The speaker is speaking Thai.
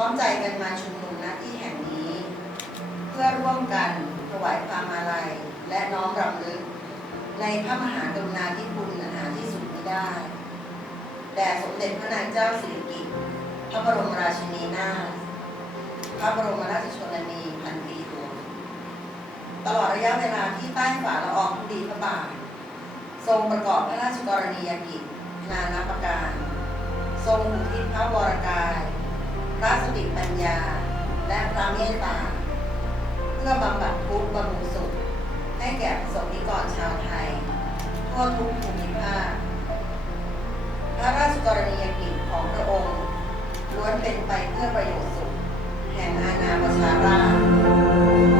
ร่วมใจกันมาชุมนุมณที่แห่งนี้ เพื่อร่วมกันถวายความอาลัยและน้อมรำลึก ในพระมหากรุณาธิคุณอันหาที่สุดมิได้แด่สมเด็จพระนางเจ้าสิริกิติ์พระบรมราชินีนาถพระบรมราชชนนีพันปีหลวงตลอดระยะเวลาที่ใต้ฝ่าละอองธุลีพระบาท ทรงประกอบพระราชกรณียกิจนานาประการ ทรงอุทิศพระวรกาย พระสติปัญญา และพระเมตตา เพื่อบำบัดทุกข์บำรุงสุข ให้แก่ประสบนิกรชาวไทย ทั่วทุกภูมิภาค พระราชกรณียกิจของพระองค์ล้วนเป็นไปเพื่อประโยชน์สุข แห่งอาณาประชาราษฎร์